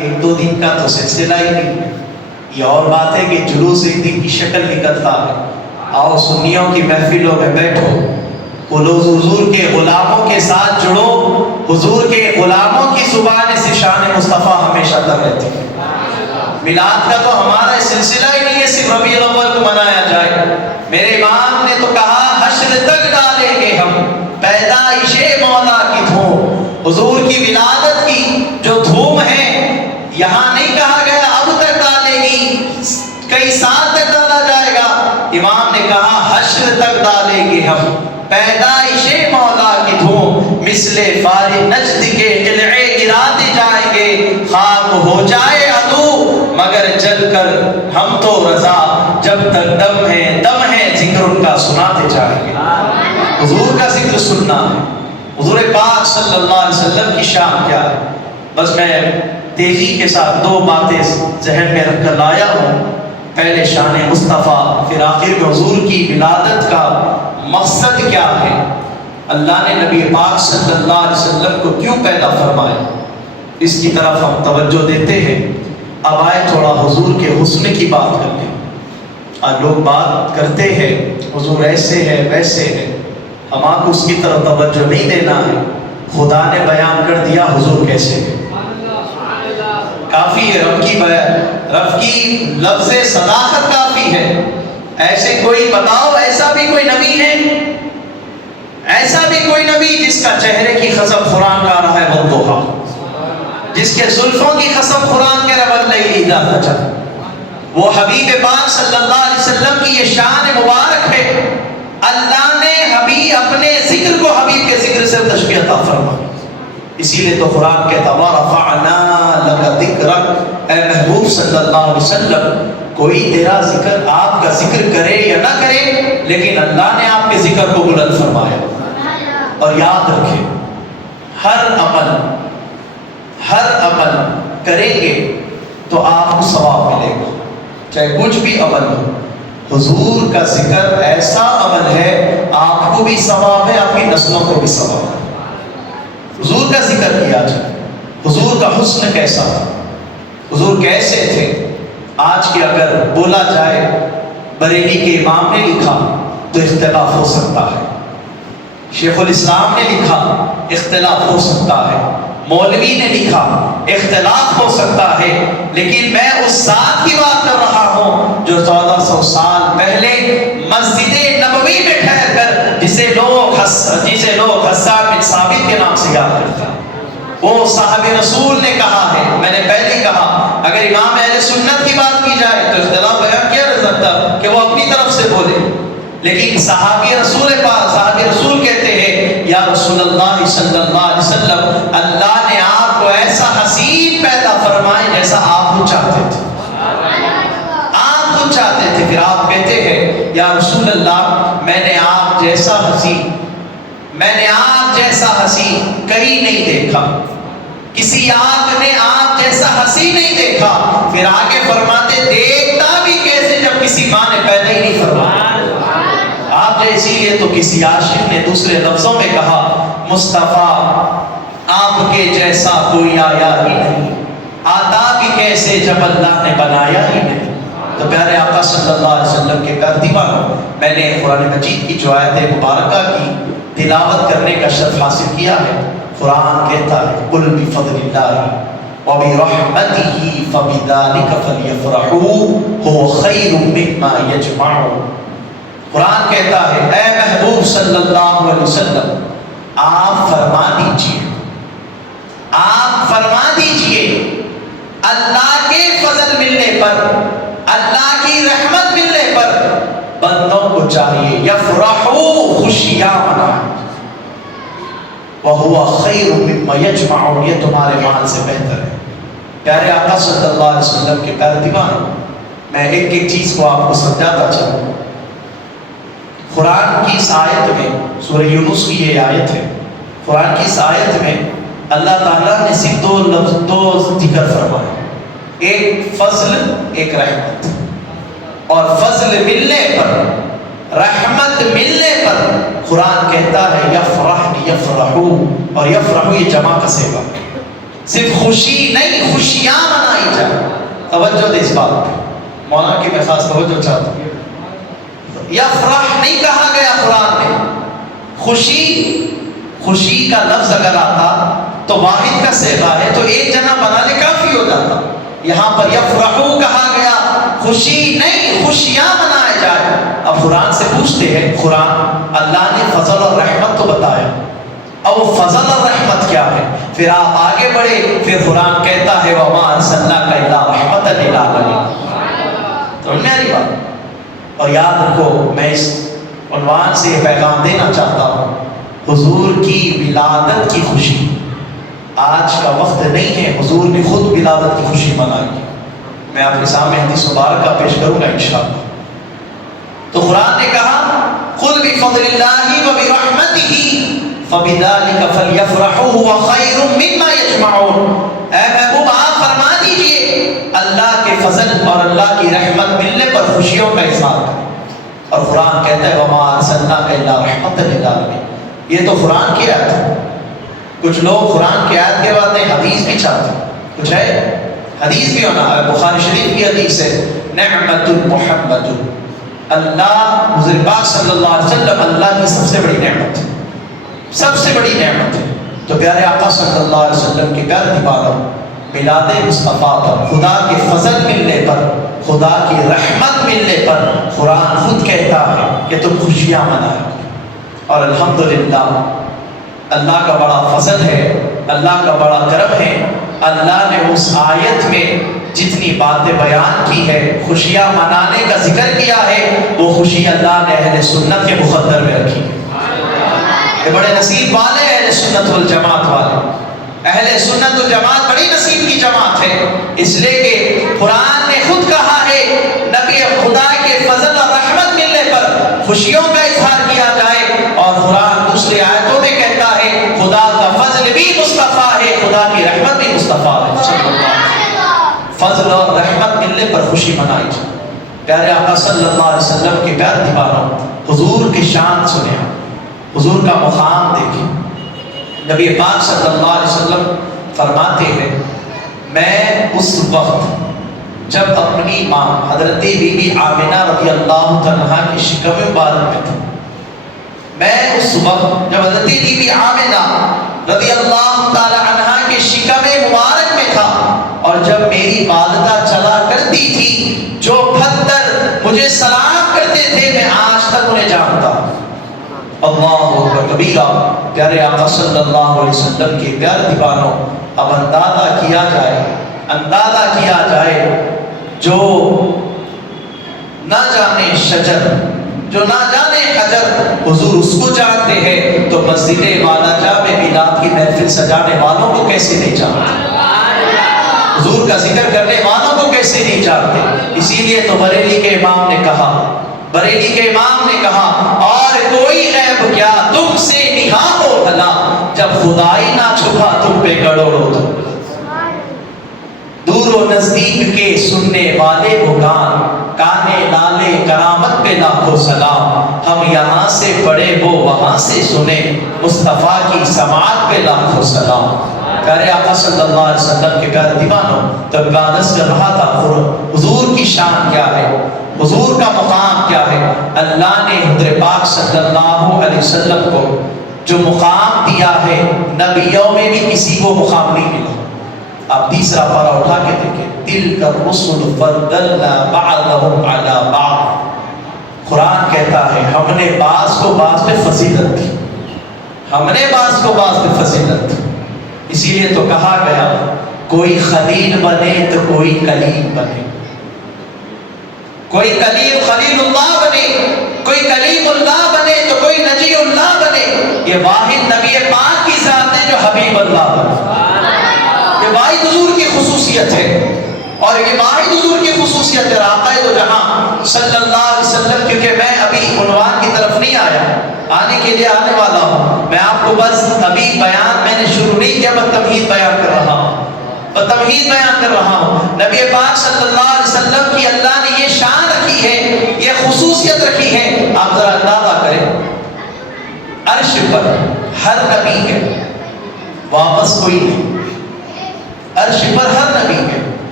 ایک دو دن کا تو سلسلہ ہی نہیں ہے. یہ اور بات ہے کہ جلوس ایک دن کی شکل نکلتا ہے. آؤ سنیوں کی محفلوں میں بیٹھو، حضور کے غلاموں کے ساتھ جڑو. حضور کے غلاموں کی زبان سے شان مصطفیٰ ہمیشہ تر رہتی ہے. میلاد کا تو ہمارا سلسلہ ہی نہیں ہے صرف ربیع الاول کو منایا جائے. میرے امام نے تو کہا حشر تک ڈالیں گے ہم پیدائش مولا کی دھوم. حضور کی ولادت کی جو دھوم ہے یہاں نہیں کہا گیا اب تک ڈالے گی، کئی سال تک ڈالا جائے گا. امام نے کہا حشر تک ڈالیں گے ہم پیدائش مولا کی دھوم. مثل فار نجد کے قلعے گراتے جائیں گے، خاک ہو جائے عدو مگر جل کر ہم تو رضا. جب تک دم ہے ذکر ان کا سناتے جائیں گے. حضور کا ذکر سننا ہے. حضور پاک صلی اللہ علیہ وسلم کی شان کیا ہے؟ بس میں تیزی کے ساتھ دو باتیں ذہن میں رکھ کر لایا ہوں. پہلے شان مصطفیٰ، پھر آخر میں حضور کی ولادت کا مقصد کیا ہے، اللہ نے نبی پاک صلی اللہ علیہ وسلم کو کیوں پیدا فرمایا، اس کی طرف ہم توجہ دیتے ہیں. اب آئے تھوڑا حضور کے حسن کی بات کر لیں. آج لوگ بات کرتے ہیں حضور ایسے ہے ویسے ہے، ہم آپ کو اس کی طرف توجہ نہیں دینا ہے. خدا نے بیان کر دیا حضور کیسے ہے، کافی ہے. رب کی لفظ صداقت کافی ہے. ایسے کوئی بتاؤ ایسا بھی کوئی نبی ہے، ایسا بھی کوئی نبی جس کا چہرے کی خصب قرآن کا رہا ہے والضحیٰ، جس کے زلفوں کی خصب قرآن کہہ رہا ہے واللیل اذا سجا. وہ حبیب پاک صلی اللہ علیہ وسلم کی یہ شان مبارک ہے. اللہ نے حبیب اپنے ذکر کو حبیب کے ذکر سے تشبیہ عطا فرمائی. اسی لیے تو قرآن کہتا وَرَفَعْنَا لَكَ ذِكْرَكَ، اے محبوب صلی اللہ علیہ وسلم کوئی تیرا ذکر آپ کا ذکر کرے یا نہ کرے لیکن اللہ نے آپ کے ذکر کو بلند فرمایا. اور یاد رکھیں ہر عمل کریں گے تو آپ کو ثواب ملے گا، چاہے کچھ بھی عمل ہو. حضور کا ذکر ایسا عمل ہے آپ کو بھی ثواب ہے، آپ کی نسلوں کو بھی ثواب ہے. حضور کا ذکر کیا جائے. حضور کا حسن کیسا تھا، حضور کیسے تھے. آج کے اگر بولا جائے بریلی کے امام نے لکھا تو اختلاف ہو سکتا ہے، شیخ الاسلام نے لکھا اختلاف ہو سکتا ہے، مولوی نے لکھا اختلاف ہو سکتا ہے. لیکن میں اس ذات کی بات کر رہا ہوں جو 1400 سال پہلے مسجد نبوی میں ٹھہر کر جسے لوگ حسان بن ثابت کے نام سے یاد کرتے ہیں. وہ صاحب رسول نے کہا ہے. میں نے پہلے کہا اگر امام اہل سنت کی بات کی جائے تو اختلاف بیان کیا جا سکتا کہ وہ اپنی طرف سے بولے، لیکن صحابی رسول کہتے ہیں یا رسول اللہ صلی اللہ علیہ وسلم اللہ نے آپ کو ایسا حسین پیدا فرمائے جیسا آپ کو چاہتے تھے. پھر آپ کہتے ہیں یا رسول اللہ میں نے آپ جیسا حسین کہیں نہیں دیکھا، کسی آنکھ نے آپ جیسا حسین نہیں دیکھا. پھر آگے فرماتے دیکھتا بھی کیسے جب کسی ماں نے پیدا ہی نہیں فرمایا آپ جیسی. لیے تو کسی عاشق نے دوسرے لفظوں میں کہا مصطفیٰ آپ کے جیسا کوئی آیا ہی نہیں، آتا بھی کیسے جب اللہ نے بنایا ہی نہیں. تو پیارے آقا صلی اللہ علیہ وسلم کے پیار دیوانوں، میں نے قرآن مجید کی جو آیت مبارکہ کی تلاوت کرنے کا شرف حاصل کیا ہے. قرآن کہتا ہے قل بفضل اللہ وبرحمتہ فبذلک فلیفرحوا هو خیر مما یجمعون. قرآن کہتا ہے اے محبوب صلی اللہ علیہ وسلم آپ فرما دیجئے اللہ کے فضل ملنے پر، اللہ کی رحمت ملنے پر بندوں کو چاہیے یفرحوا خوشیاں منائیں، وَهُوَ خَيْرٌ مِّمَّا يَجْمَعُونَ یہ تمہارے مال سے بہتر ہے. پیارے آقا صلی اللہ علیہ وسلم کے پیارے دیوانوں، میں ایک ایک چیز کو آپ کو سمجھاتا چلوں. قرآن کی اس آیت میں سورہ یونس کی یہ آیت ہے، قرآن کی اس آیت میں اللہ تعالیٰ نے صرف دو ذکر فرمائے، ایک فضل ایک رحمت. اور فضل ملنے پر، رحمت ملنے پر قرآن کہتا ہے یفرحوا، اور یفرحوا یہ جمع کا صیغہ، صرف خوشی نہیں خوشیاں جائے. توجہ دے اس بات پہ، مولانا کی میں خاص توجہ چاہتا ہوں. یفرح نہیں کہا گیا قرآن میں. خوشی کا لفظ اگر آتا تو واحد کا صیغہ ہے تو ایک جنا بنانے کافی ہو جاتا. یہاں پر یفرحو کہا گیا، خوشی نہیں، خوشیاں منائے جائے. اب قرآن سے پوچھتے ہیں، قرآن اللہ نے فضل اور رحمت تو بتایا، اب وہ فضل اور رحمت کیا ہے؟ پھر آپ آگے بڑھے، پھر قرآن کہتا ہے وَمَا أَرْسَلْنَاكَ إِلَّا رَحْمَةً لِلْعَالَمِينَ. تو نہیں آ بات. اور یاد رکھو، میں اس عنوان سے یہ پیغام دینا چاہتا ہوں، حضور کی ولادت کی خوشی آج کا وقت نہیں ہے. حضور نے خود ولادت کی خوشی منائی. میں آپ کے سامنے حدیث مبارکہ پیش کروں گا انشاءاللہ. تو قرآن نے کہا قُلْ بِفَضْلِ اللَّهِ وَبِرَحْمَتِهِ فَبِذَلِكَ فَلْيَفْرَحُوا هُوَ خَيْرٌ مِّمَّا يَجْمَعُونَ. اے محبوب آپ فرما دیجئے اللہ کے فضل اور اللہ کی رحمت ملنے پر خوشیوں کا اظہار کریں. اور قرآن کہتا ہے وَمَا أَرْسَلْنَاكَ إِلَّا رَحْمَةً لِلْعَالَمِينَ. یہ تو قرآن کی آیت ہے. کچھ لوگ قرآن کی آیت کے بعد حدیث بھی چاہتے ہیں. کچھ ہے حدیث بھی ہونا ہے. بخاری شریف کی حدیث ہے نعمت محمد. اللہ حضور پاک صلی اللہ علیہ وسلم اللہ کی سب سے بڑی نعمت ہے، سب سے بڑی نعمت ہے. تو پیارے آقا صلی اللہ علیہ وسلم کی پیار دیواروں میلاد مصطفیٰ پر، خدا کے فضل ملنے پر، خدا کی رحمت ملنے پر قرآن خود کہتا ہے کہ تم خوشیاں مناؤ. اور الحمدللہ اللہ کا بڑا فضل ہے، اللہ کا بڑا کرم ہے. اللہ نے اس آیت میں جتنی باتیں بیان کی ہے، خوشیاں منانے کا ذکر کیا ہے، وہ خوشی اللہ نے اہل سنت کے مقدر میں رکھی ہے. یہ بڑے نصیب والے اہل سنت والجماعت والے. اہل سنت والجماعت بڑی نصیب کی جماعت ہے، اس لیے کہ قرآن نے خود کہا ہے نبی خدا کے فضل اور رحمت ملنے پر خوشیوں کا اظہار کیا جائے. اور قرآن دوسری آیتوں میں کہتا ہے خدا کا فضل بھی مصطفیٰ ہے، خدا کی رحمت بھی مصطفیٰ ہے. فضل اور رحمت ملنے پر خوشی منائی جائے. پیارے آقا صلی اللہ علیہ وسلم کے پیار دیواروں حضور کی شان سنیں، حضور کا مقام دیکھیں. نبی پاک صلی اللہ علیہ وسلم فرماتے ہیں میں اس وقت جب اپنی ماں حضرت بی بی آمنہ رضی اللہ عنہا کی شکم مبارک میں تھا، میں اس وقت جب حضرت بی بی آمنہ رضی اللہ تعالی عنہا کے شکم مبارک میں تھا، اور جب میری والدہ چلا کرتی تھی جو پتھر مجھے سلام کرتے تھے میں آج تک انہیں جانتا ہوں. اللہ اکبر کبیرہ. پیارے آقا صلی اللہ علیہ وسلم کے پیار دیوانوں اب اندازہ کیا جائے جو نہ جانے شجر، جو نہ جانے حجر، حضور اس کو جانتے ہیں تو مسجد والا جامع میلاد کی محفل سجانے والوں کو کیسے نہیں جانتے، حضور کا ذکر کرنے والوں کو کیسے نہیں جانتے. اسی لیے تو بریلی کے امام نے کہا اور کوئی غیب کیا تم سے نہا ہو بھلا، جب خدائی نہ چھپا تم پہ کروڑوں تو. دور و نزدیک کے سننے والے وہ کانے لالے کرامت پہ لاکھوں سلام. ہم یہاں سے پڑھے وہ وہاں سے سنے، مصطفیٰ کی سماعت پہ لاکھوں سلام. پیارے آقا صلی اللہ علیہ وسلم کے پیارے دیوانوں تب عرض کر رہا تھا حضور کی شان کیا ہے، حضور کا مقام کیا ہے. اللہ نے حضور پاک صلی اللہ علیہ وسلم کو جو مقام دیا ہے نبیوں میں بھی کسی کو مقام نہیں ملا. آپ تیسرا پارہ اٹھا کے دیکھیں تلک الرسل فضلنا بعضهم علی بعض. قرآن کہتا ہے ہم نے بعض کو بعض پہ فضیلت دی، ہم نے بعض کو بعض پہ فضیلت دی. اسی لیے تو کہا گیا کوئی خلیل بنے تو کوئی کلیم بنے، کوئی کلیم خلیل اللہ بنے، کوئی کلیم اللہ بنے تو کوئی نجی اللہ بنے. یہ واحد نبی پاک کی ذات ہے جو حبیب اللہ بنے. یہ واحد حضور کی خصوصیت ہے، اور یہ واحد حضور کی خصوصیت ہے آقا دو جہاں صلی اللہ علیہ وسلم. کیونکہ میں ابھی عنوان کی طرف نہیں آیا، آنے کے لیے آنے والا ہوں. میں آپ کو بس ابھی بیان میں نے شروع نہیں کیا، میں تمہید بیان کر رہا ہوں. نبی پاک صلی اللہ علیہ وسلم کی اللہ نے یہ شان رکھی ہے، یہ خصوصیت رکھی ہے. آپ ذرا اندازہ کریں عرش پر ہر نبی ہے، واپس کوئی نہیں. عرش پر ہر نبی ہے،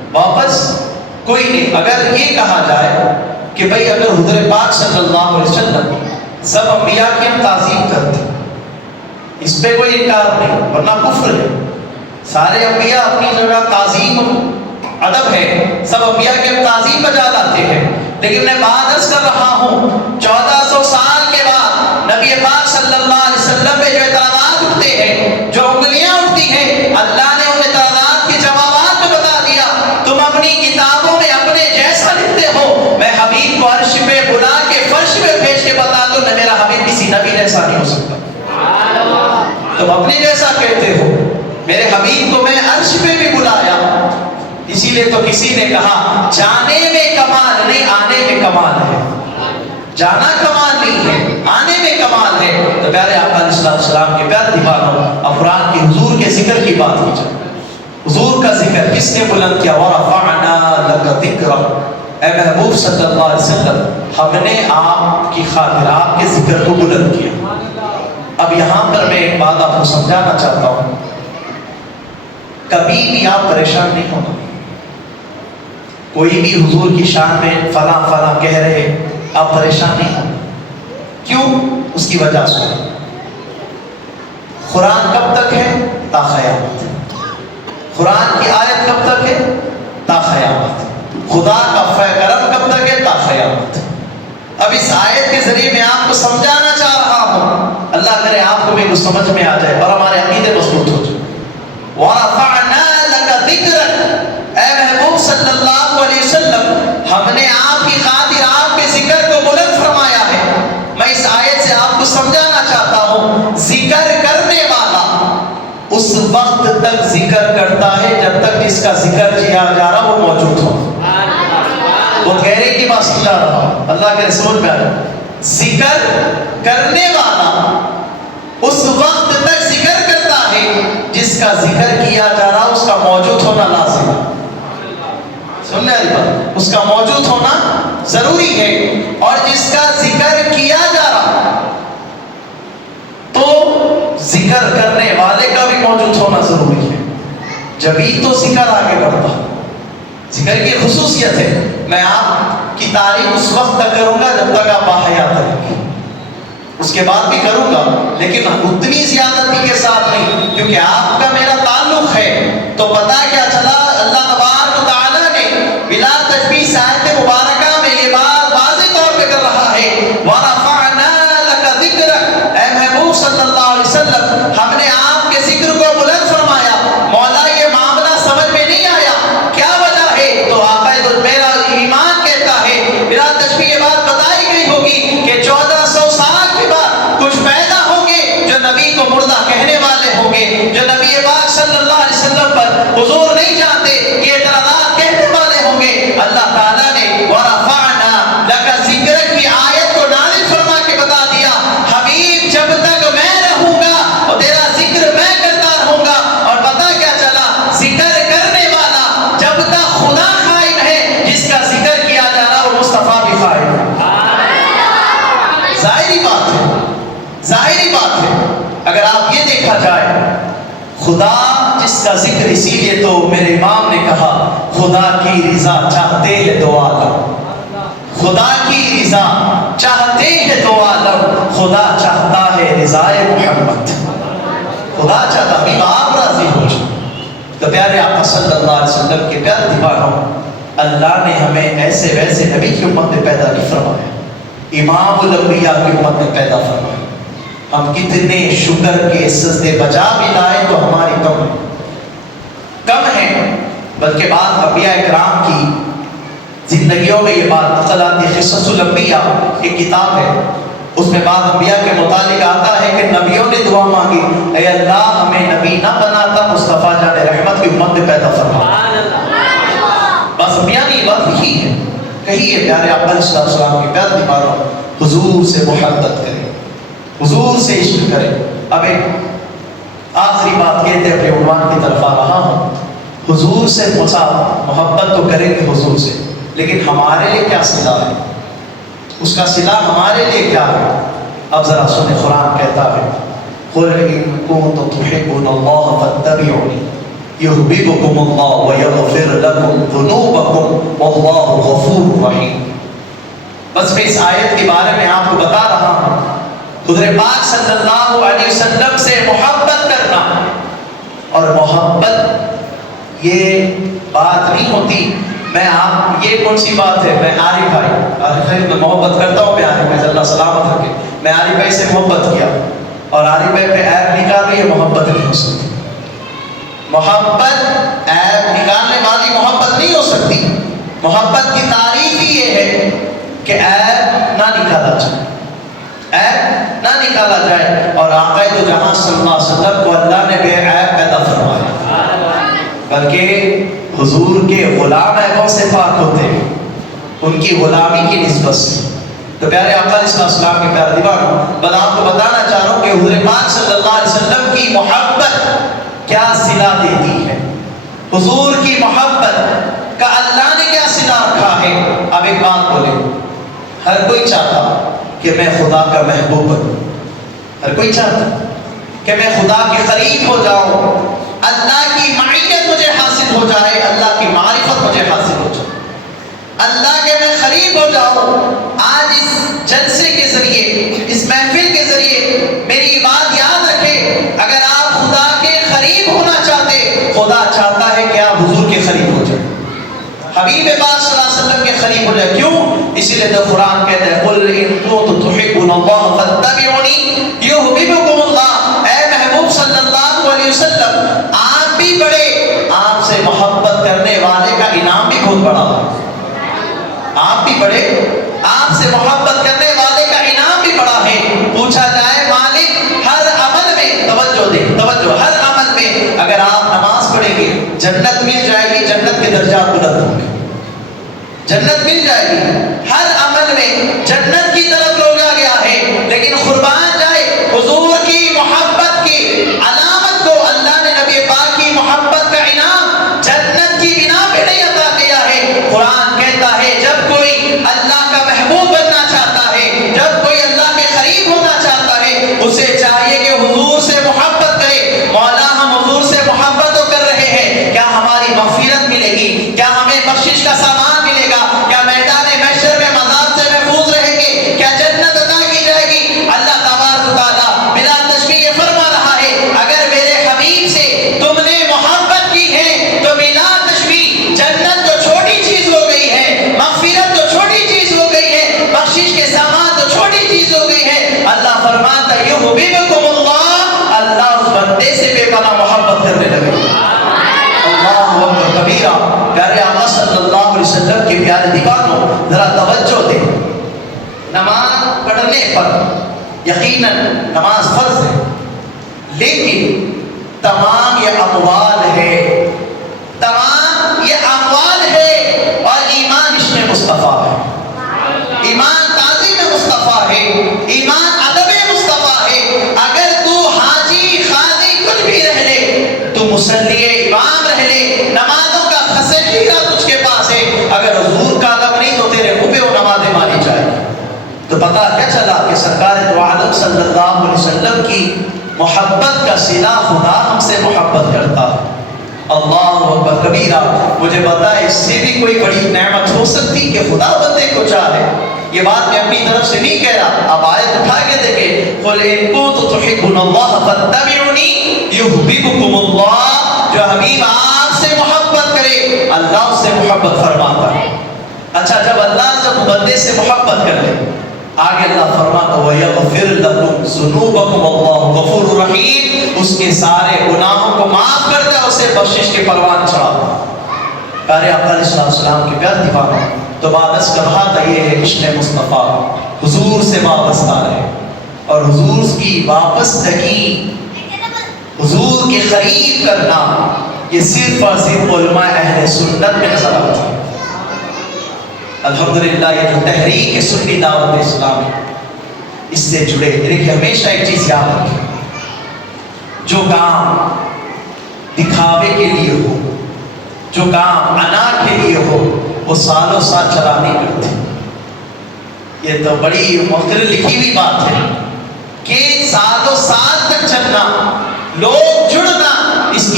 واپس کوئی نہیں. اگر یہ کہا جائے کہ بھئی اگر حضور پاک صلی اللہ علیہ وسلم سب انبیاء کی ہم تعظیم کرتے، اس پہ کوئی انکار نہیں، ورنہ کفر ہے. سارے انبیاء اپنی جگہ تعظیم ادب ہے، سب انبیاء کے ہم تعظیم بجا لاتے ہیں. لیکن میں بات عرض کر رہا ہوں 1400 سال کے بعد نبی پاک صلی اللہ علیہ وسلم پہ جو اعتراضات اٹھتے ہیں، جو انگلیاں اٹھتی ہیں، اللہ نے ان اعتراضات کے جوابات میں بتا دیا تم اپنی کتابوں میں اپنے جیسا لکھتے ہو، میں حبیب کو عرش پہ بلا کے فرش پہ بھیج کے بتا دوں نہ میرا حبیب کسی نبی جیسا نہیں ہو سکتا. تم اپنے جیسا کہتے ہو، میرے حبیب کو میں عرش پہ بھی بلایا. اسی لیے تو کسی نے کہا جانے میں کمال نہیں آنے میں کمال ہے. جانا کمال نہیں ہے، آنے میں کمال ہے. تو پیارے آقا علیہ السلام کے پیار دیوانوں، اب قرآن کی حضور کے ذکر کی بات کی جائے. حضور کا ذکر کس نے بلند کیا؟ وَرَفَعْنَا لَكَ ذِكْرَكَ، اے محبوب صلی اللہ علیہ وسلم ہم نے آپ کی خاطر آپ کے ذکر کو بلند کیا. اب یہاں پر میں ایک بات آپ کو سمجھانا چاہتا ہوں، کبھی بھی آپ پریشان نہیں ہونا. کوئی بھی حضور کی شان میں فلاں فلاں کہہ رہے، آپ پریشان نہیں ہونا. کیوں؟ اس کی وجہ سے قرآن کب تک ہے؟ تا قیامت. قرآن کی آیت کب تک ہے؟ تا قیامت. خدا کا کرم کب تک ہے؟ تا قیامت. اب اس آیت کے ذریعے میں آپ کو سمجھانا چاہ رہا ہوں، اللہ کرے آپ کو بھی کچھ سمجھ میں آ جائے اور ہمارے عقیدے مضبوط ہو جائے. وَرَفَعْنَا لَكَ ذِكْرَكَ، اے محبوب صلی اللہ علیہ وسلم ہم نے آپ کی خاطر آپ کے ذکر کو بلند فرمایا ہے. میں اس آیت سے آپ کو سمجھانا چاہتا ہوں، ذکر کرنے والا اس وقت تک ذکر کرتا ہے جب تک جس کا ذکر کیا جا رہا وہ موجود ہو. وہ گہرے کی بات سمجھا رہا ہوں، اللہ کے رسول میں ذکر کرنے والا اس وقت تک ذکر کرتا ہے جس کا ذکر کیا جا رہا اس کا موجود ہونا لازم ہے. سننے والی بات، اس کا موجود ہونا ضروری ہے. اور جس کا ذکر کیا جا رہا تو ذکر کرنے والے کا بھی موجود ہونا ضروری ہے، جبھی تو ذکر آگے بڑھتا. ذکر کی خصوصیت ہے، میں آپ کی تعریف اس وقت تک کروں گا جب تک آپ باحیات رہیں گے، اس کے بعد بھی کروں گا لیکن اتنی زیادتی کے ساتھ نہیں، کیونکہ آپ کا میرا تعلق ہے. تو پتہ کیا چلا، اللہ تبارک و تعالیٰ نے بلا تشبیہ آیت مبارکہ میں یہ بات واضح طور پہ کر رہا ہے، وَرَفَعْنَا لَكَ ذِكْرَكَ، اے محبوب صلی اللہ علیہ وسلم ہم نے آپ کے ذکر کو بلند فرمایا. مولا یہ معاملہ سمجھ میں نہیں آیا، کیا وجہ ہے؟ تو آقا میرا ایمان کہتا ہے، بلا تشبیہ یہ بات بتائی گئی ہوگی کہ 1400 سال کے بعد کچھ پیدا ہوں گے جو نبی کو مردہ کہنے والے ہوں گے، جو نبی پاک صلی اللہ علیہ وسلم پر حضور نہیں جانتے یہ اعتراضات کہنے والے ہوں گے. اللہ تعالیٰ نے وَرَفَعْنَا لَكَ ذِكْرَكَ کی آیت کو نازل فرما کے بتا دیا، حبیب جب تک میں رہوں گا اور تیرا ذکر میں کرتا رہوں گا. اور پتہ کیا چلا، ذکر کرنے والا جب تک خدا قائم ہے، جس کا ذکر کیا جا رہا وہ مصطفیٰ بھی قائم ہے. ظاہری بات ہے، ظاہری بات ہے. اگر آپ یہ دیکھا جائے، خدا جس کا ذکر، اسی لیے تو میرے امام نے کہا خدا کی رضا چاہتے ہیں دو عالم. خدا کی رضا چاہتے ہیں دو عالم، خدا چاہتا ہے رضائے محمد. خدا چاہتا بھی آپ راضی ہو جائیں. تو پیارے آقا صلی اللہ علیہ وسلم کے پیار دیوانوں، اللہ نے ہمیں ایسے ویسے نبی کی امت میں پیدا نہیں فرمایا، امام الانبیاء کی امت میں پیدا فرمایا. ہم کتنے شکر کے سجدے بجا بھی لائے تو ہماری کم ہے. بلکہ بعض انبیاء اکرام کی زندگیوں میں یہ بات نقل آتی ہے. قصص الانبیاء ایک کتاب ہے، اس میں بعض انبیاء کے متعلق آتا ہے کہ نبیوں نے دعا مانگی، اے اللہ ہمیں نبی نہ بناتا، مصطفیٰ جان رحمت کی امت میں پیدا فرما. بس انبیاء نے یہ بات لکھی ہے. کہیے پیارے آقا علیہ السلام کے پیار دیوانوں، حضور سے محبت کریں، حضور سے عشق کریں. اب ایک آخری بات کہتے اپنے عنوان کی طرف آ رہا ہوں. حضور سے محبت تو کریں گے حضور سے، لیکن ہمارے لیے کیا صلہ ہے؟ اس کا صلہ ہمارے لیے کیا ہے؟ اب ذرا سنیں، قرآن کہتا ہے قُلْ إِن كُنتُمْ تُحِبُّونَ اللَّهَ فَاتَّبِعُونِي، يحببكم الله ويغفر لكم ذنوبكم والله غفور رحیم۔ بس میں اس آیت کے بارے میں آپ کو بتا رہا ہوں، حضور پاک صلی اللہ علیہ وسلم سے محبت کرنا، اور محبت یہ بات نہیں ہوتی میں آپ، یہ کون سی بات ہے، میں عارف بھائی میں محبت کرتا ہوں، میں عارف بھائی اللہ سلامت رکھے، میں عارف بھائی سے محبت کیا اور عارف بھائی پہ عیب نکال رہی ہے، محبت نہیں ہو سکتی۔ محبت عیب نکالنے والی محبت نہیں ہو سکتی۔ محبت کی تعریف ہی یہ ہے کہ عیب نہ نکالا جائے، عیب نہ نکالا جائے، اور آقا تو جہاں صلی اللہ علیہ وسلم کو اللہ نے بے عیب پیدا فرمایا، بلکہ حضور کے غلام عیبوں سے پاک ہوتے ہیں، ان کی غلامی کی نسبت سے۔ تو پیارے آقا علیہ السلام کے پیارے دیوانوں، بس آپ کو بتانا چاہ رہا ہوں کہ حضور پاک صلی اللہ علیہ وسلم کی محبت کیا صلہ دیتی ہے، حضور کی محبت کا اللہ نے کیا صلہ رکھا ہے۔ اب ایک بات بولے، ہر کوئی چاہتا کہ میں خدا کا محبوب بنوں، ہر کوئی چاہتا کہ میں خدا کے قریب ہو جاؤں، اللہ کی معیت مجھے حاصل ہو جائے، اللہ کی معرفت مجھے حاصل ہو جائے، اللہ کے میں قریب ہو جاؤں۔ آج اس جلسے کے ذریعے، اس محفل کے ذریعے میری بات یاد رکھے، اگر آپ خدا کے قریب ہونا چاہتے، خدا چاہتا ہے کہ آپ حضور کے قریب ہو جائیں، حبیب پاک صلی اللہ علیہ وسلم کے قریب ہو جائے۔ کیوں؟ اسی لیے تو قرآن کہتا ہے قل ان کنتم تحبون اللہ فاتبعونی یحببکم اللہ۔ اے محبوب صلی اللہ علیہ وسلم، آپ بھی بڑے، آپ سے محبت کرنے والے کا انعام بھی بہت بڑا ہے۔ آپ بھی بڑے، آپ سے محبت کرنے والے کا انعام بھی بڑا ہے۔ پوچھا جائے مالک ہر عمل میں، توجہ دے توجہ، ہر عمل میں اگر آپ نماز پڑھیں گے جنت مل جائے گی، جنت کے درجات بلند ہوں گے، جنت مل جائے گی، ہر عمل میں جنت کی طرف روکا گیا ہے۔ لیکن قربان جائے حضور کی محبت کی علامت کو اللہ نے نبی پاک کی محبت کا انعام جنت کی بنا پہ نہیں عطا کیا ہے۔ قرآن کہتا ہے جب کوئی اللہ کا محبوب بننا چاہتا ہے، جب کوئی اللہ کے قریب ہونا چاہتا ہے، اسے چاہیے کہ حضور سے محبت کرے۔ مولا ہم حضور سے محبت تو کر رہے ہیں، کیا ہماری مغفرت ملے گی؟ کیا ہمیں بخشش کا سامان ملے گا؟ کیا میدان محشر میں مذاب سے محفوظ رہیں گے؟ کیا جنت عطا کی جائے گی؟ اللہ تبارک و تعالیٰ بلا تشبیہ یہ فرما رہا ہے اگر میرے حبیب سے تم نے محبت کی ہے تو بلا تشبیہ جنت تو چھوٹی چیز ہو گئی ہے، مغفرت تو چھوٹی چیز ہو گئی ہے، بخشش کے سامان تو چھوٹی چیز ہو گئی ہے۔ اللہ فرماتا ہے یحببکم اللہ، اللہ اس بندے سے بے پناہ محبت کرنے لگے۔ اللہ اکبر کبیرہ۔ پیارے آقا صلی اللہ علیہ وسلم کے پیارے دیوانوں، ذرا توجہ دیں، نماز پڑھنے پر یقیناً نماز فرض ہے، لیکن تمام یہ اموال ہے، تمام یہ اموال ہے، اور ایمان اس میں مصطفیٰ ہے، ایمان تعظیم مصطفیٰ ہے، ایمان ادب مصطفیٰ ہے۔ اگر تو حاجی خاضی کچھ بھی رہ لے، تو مصلی امام رہ لے، نمازوں کا خسیرہ تجھ کے پاس ہے، اگر حضور کا ادب نہیں تو تیرے منہ پہ وہ نمازیں مانی جائے گی۔ تو پتہ کیا چلا کہ سرکار دو عالم صلی اللہ علیہ وسلم کی محبت کا صلہ خدا ہم سے محبت کرتا ہے۔ اللہ اکبر کبیرہ۔ مجھے پتا ہے اس سے بھی کوئی بڑی نعمت ہو سکتی کہ خدا بندے کو چاہے۔ یہ بات میں اپنی طرف سے نہیں کہہ رہا، اب آیت اٹھا کے دیکھیں قل ان کنتم تحبون اللہ فاتبعونی یحببکم اللہ۔ جو حبیب آپ سے محبت کرے اللہ اس سے محبت فرماتا ہے۔ اچھا جب اللہ جب بندے سے محبت کر لے، آگے اللہ فرماتا ہے وَيَغْفِرْ لَكُمْ ذُنُوبَكُمْ وَاللَّهُ غَفُورٌ رَحِيمٌ۔ اس کے سارے گناہوں کو معاف کرتا ہے، اسے بخشش کے پروان چڑھاتا ہے۔ پیارے آقا علیہ السلام کے پیارے دیوانوں، تو بادس کا بات یہ ہے عشق مصطفیٰ، حضور سے وابستہ ہے، اور حضور کی وابستگی، حضور کے قریب کرنا، یہ صرف اور صرف علماء اہل سنت میں نظر آتا ہے۔ الحمدللہ یہ جو تحریک ہے سنی دعوت اسلامی، اس سے جڑے دیکھیں ہمیشہ ایک چیز یاد رکھیں، جو کام دکھاوے کے لیے ہو، جو کام انا کے لیے ہو، وہ سالوں سال چلا نہیں کرتے۔ یہ تو بڑی مختلف لکھی ہوئی بات ہے کہ سالوں سال تک چلنا، لوگ جڑنا، اس کی